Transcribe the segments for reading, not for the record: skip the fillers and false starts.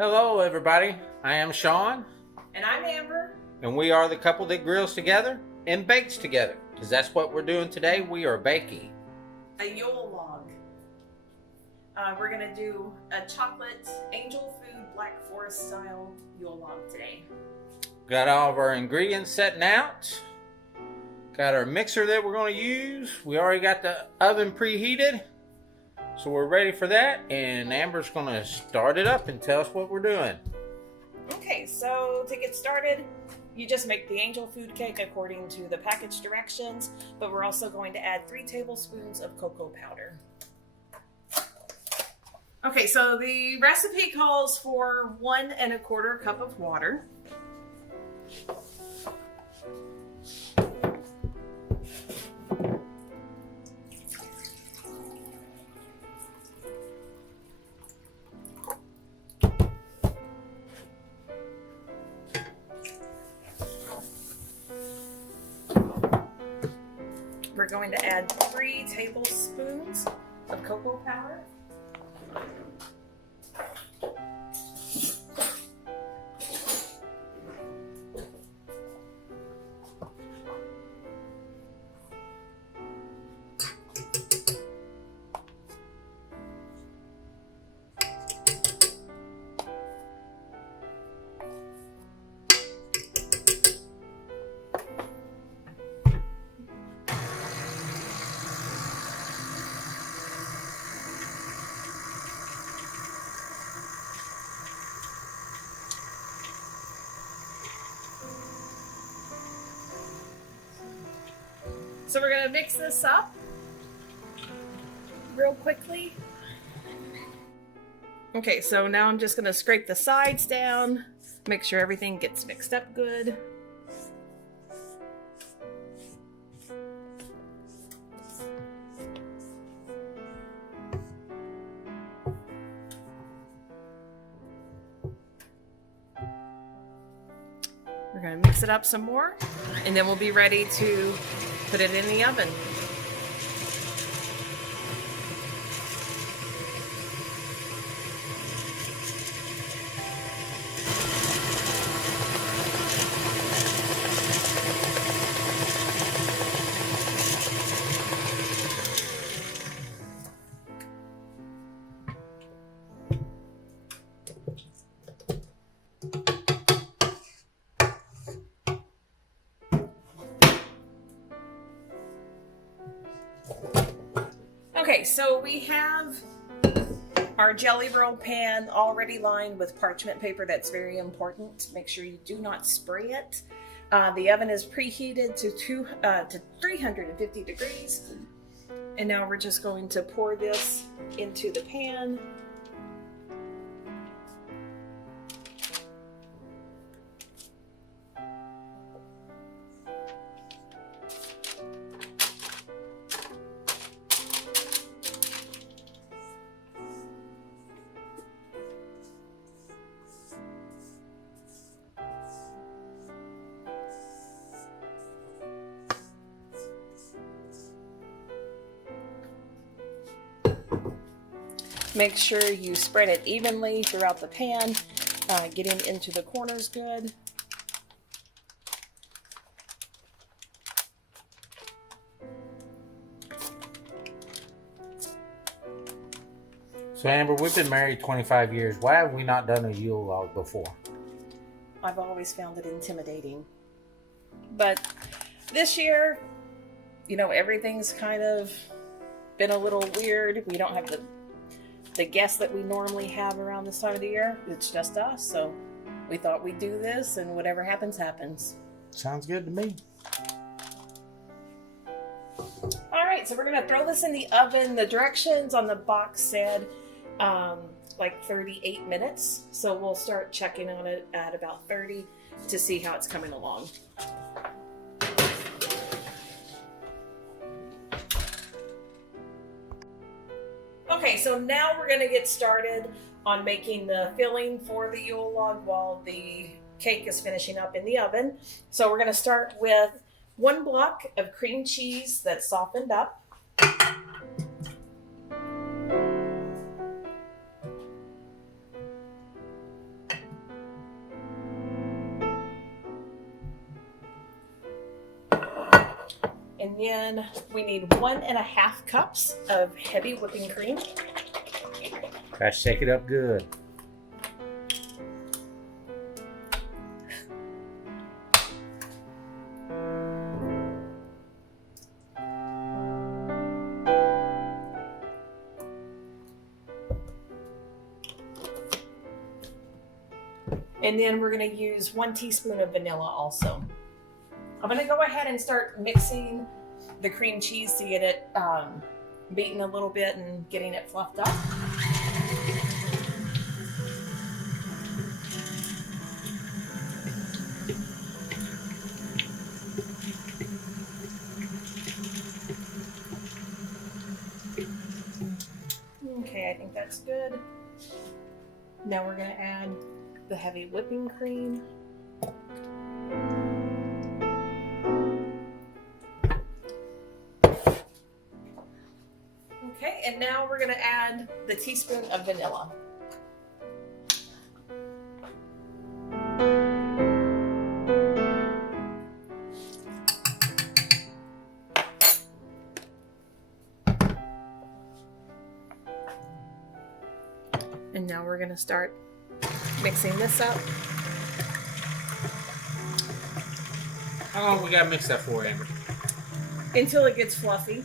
Hello, everybody. I am Sean, And I'm Amber. and we are the couple that grills together and bakes together. Because that's what we're doing today. We are baking A Yule Log. We're going to do a chocolate angel food Black Forest style Yule Log today. Got all of our ingredients setting out. Got our mixer that we're going to use. We already got the oven preheated. So we're ready for that. And Amber's going to start it up and tell us what we're doing. Okay, so to get started, you just make the angel food cake according to the package directions, but we're also going to add 3 tablespoons of cocoa powder. Okay, so the recipe calls for 1 1/4 cup of water. We're going to add 3 tablespoons of cocoa powder. So we're going to mix this up real quickly. Okay, so now I'm just going to scrape the sides down, make sure everything gets mixed up good. We're going to mix it up some more, and then we'll be ready to put it in the oven. Okay, so we have our jelly roll pan already lined with parchment paper. That's very important. Make sure you do not spray it. The oven is preheated to 350 degrees. And now we're just going to pour this into the pan. Make sure you spread it evenly throughout the pan, getting into the corners good. So Amber, we've been married 25 years. Why have we not done a Yule log before? I've always found it intimidating. But this year, you know, everything's kind of been a little weird. We don't have the guests that we normally have around this time of the year. It's just us, so we thought we'd do this, and whatever happens, happens. Sounds good to me. All right, so we're gonna throw this in the oven. The directions on the box said like 38 minutes, so we'll start checking on it at about 30 to see how it's coming along. Okay, so now we're going to get started on making the filling for the Yule log while the cake is finishing up in the oven. So we're going to start with 1 block of cream cheese that's softened up. And then we need 1.5 cups of heavy whipping cream. Gotta shake it up good. And then we're going to use 1 teaspoon of vanilla also. I'm going to go ahead and start mixing the cream cheese to get it beaten a little bit and getting it fluffed up. Okay, I think that's good. Now we're going to add the heavy whipping cream. Okay, and now we're going to add the teaspoon of vanilla. And now we're going to start mixing this up. How long we gotta mix that for, Amber? Until it gets fluffy.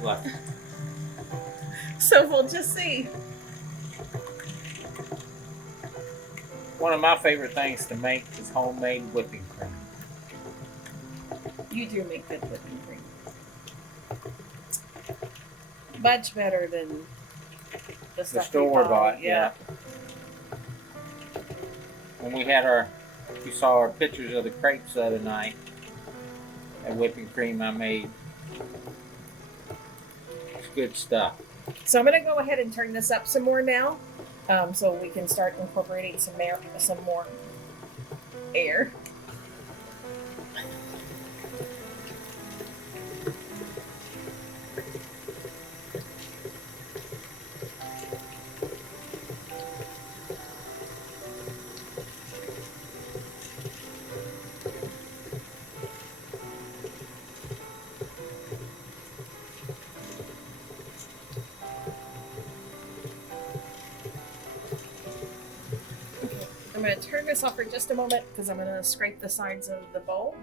Fluffy. So we'll just see. One of my favorite things to make is homemade whipping cream. You do make good whipping cream. Much better than the stuff store bought, yeah. When we saw our pictures of the crepes the other night, that whipping cream I made. It's good stuff. So I'm going to go ahead and turn this up some more now, so we can start incorporating some more air. I'm going to turn this off for just a moment because I'm going to scrape the sides of the bowl.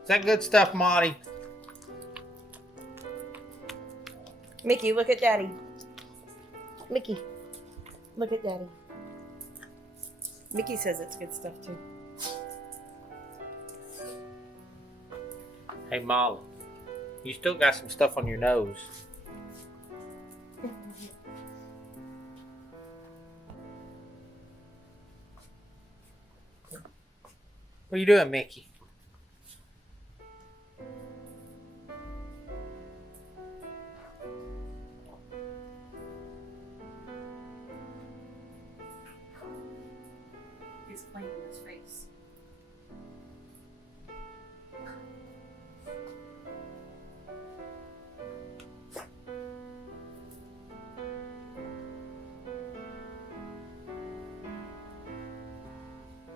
Is that good stuff, Monty? Mickey, look at Daddy. Mickey, look at Daddy. Mickey says it's good stuff too. Hey, Molly, you still got some stuff on your nose. What are you doing, Mickey? He's cleaning his face.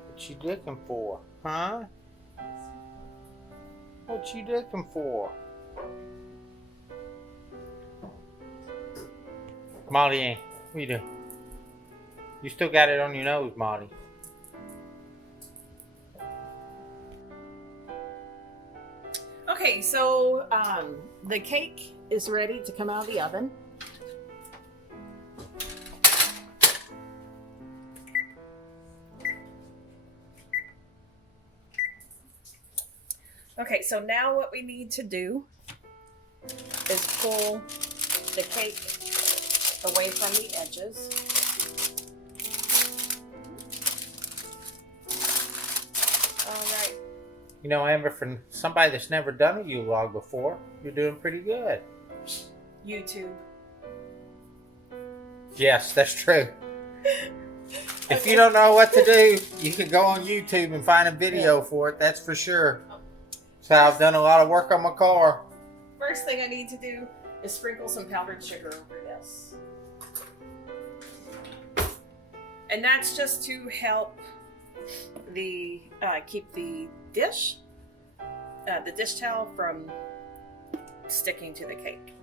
What you looking for, huh? What you looking for? Molly, what you doing? You still got it on your nose, Molly. Okay, so the cake is ready to come out of the oven. Okay, so now what we need to do is pull the cake away from the edges. All right. You know, Amber, for somebody that's never done a Yule log before, you're doing pretty good. YouTube. Yes, that's true. If you don't know what to do, you can go on YouTube and find a video for it. That's for sure. So I've done a lot of work on my car. First thing I need to do is sprinkle some powdered sugar over this. And that's just to help the keep the dish towel from sticking to the cake.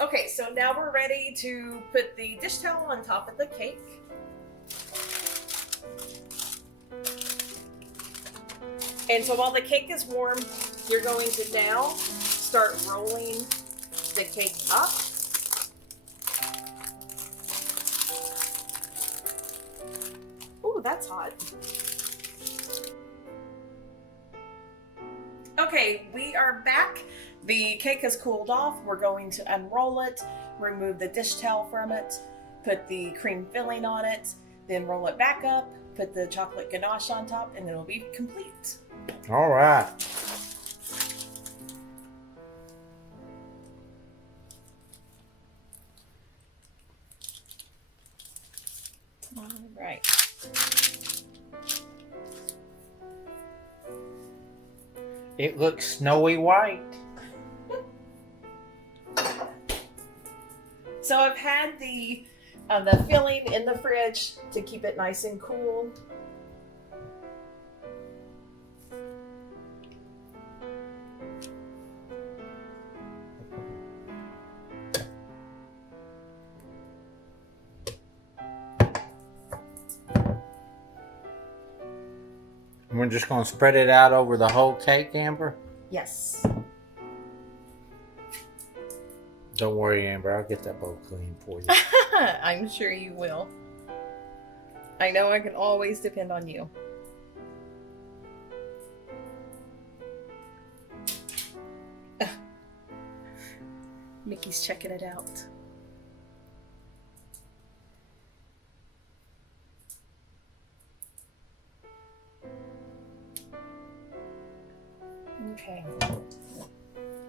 Okay, so now we're ready to put the dish towel on top of the cake. And so while the cake is warm, you're going to now start rolling the cake up. Ooh, that's hot. Okay, we are back. The cake has cooled off. We're going to unroll it, remove the dish towel from it, put the cream filling on it, then roll it back up, put the chocolate ganache on top, and then it'll be complete. All right. All right. It looks snowy white. So I've had the filling in the fridge to keep it nice and cool. And we're just going to spread it out over the whole cake, Amber? Yes. Don't worry, Amber. I'll get that bowl clean for you. I'm sure you will. I know I can always depend on you. Mickey's checking it out. Okay.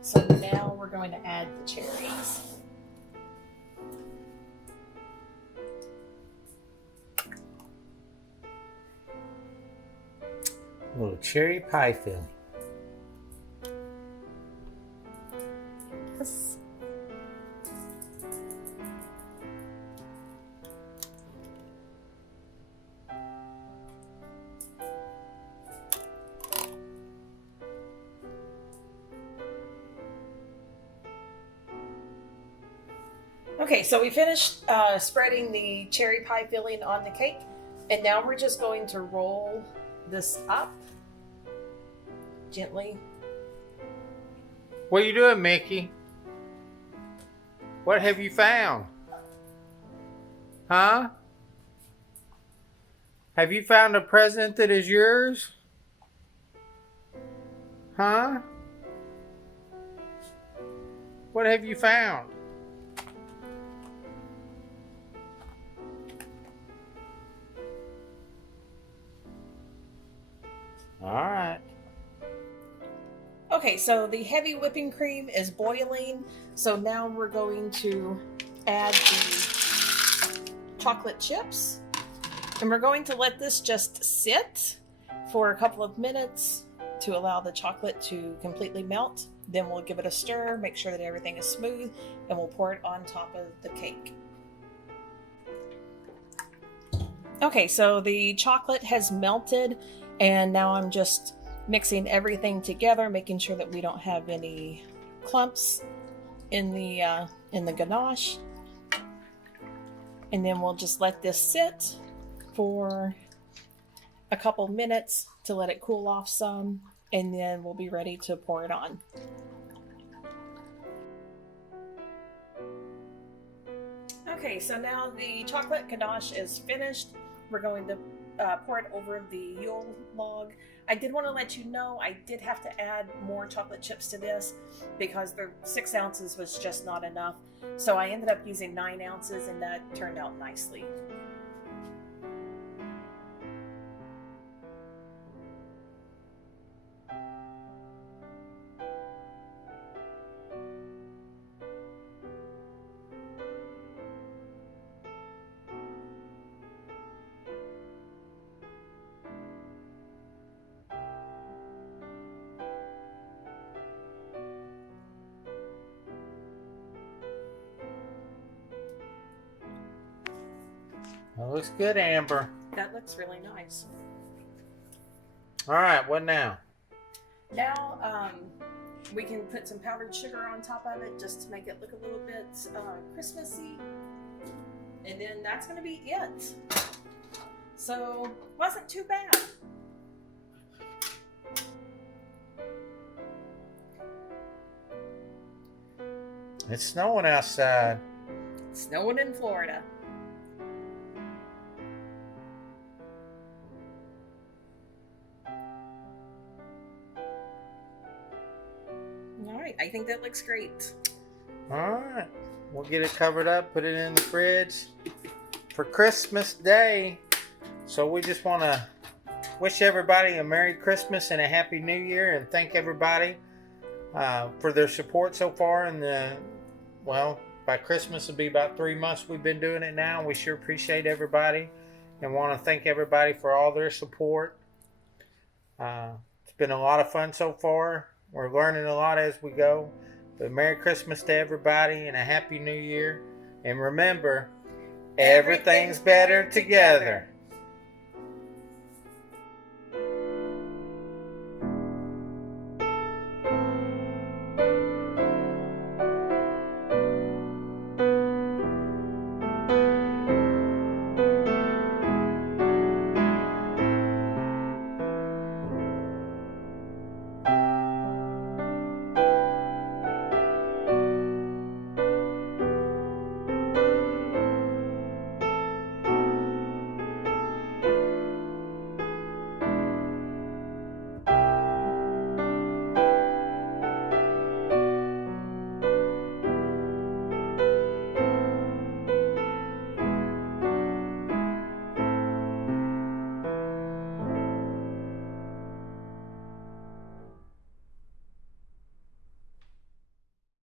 So now we're going to add the cherries. A little cherry pie filling. Yes. Okay, so we finished spreading the cherry pie filling on the cake, and now we're just going to roll this up gently. What are you doing, Mickey? What have you found? Huh? Have you found a present that is yours? Huh? What have you found? All right. Okay, so the heavy whipping cream is boiling. So now we're going to add the chocolate chips. And we're going to let this just sit for a couple of minutes to allow the chocolate to completely melt. Then we'll give it a stir, make sure that everything is smooth, and we'll pour it on top of the cake. Okay, so the chocolate has melted, and now I'm just mixing everything together, making sure that we don't have any clumps in the ganache. And then we'll just let this sit for a couple minutes to let it cool off some, and then we'll be ready to pour it on. Okay, so now the chocolate ganache is finished. We're going to pour it over the Yule Log. I did want to let you know I did have to add more chocolate chips to this because the 6 ounces was just not enough. So I ended up using 9 ounces, and that turned out nicely. That looks good, Amber. That looks really nice. All right, what now? Now we can put some powdered sugar on top of it just to make it look a little bit Christmassy. And then that's going to be it. So, wasn't too bad. It's snowing outside. It's snowing in Florida. All right, I think that looks great. All right, we'll get it covered up, put it in the fridge for Christmas Day. So we just want to wish everybody a Merry Christmas and a Happy New Year, and thank everybody for their support so far. And well, by Christmas it'll be about 3 months we've been doing it now. We sure appreciate everybody and want to thank everybody for all their support. It's been a lot of fun so far. We're learning a lot as we go. But Merry Christmas to everybody and a Happy New Year. And remember, everything's better together.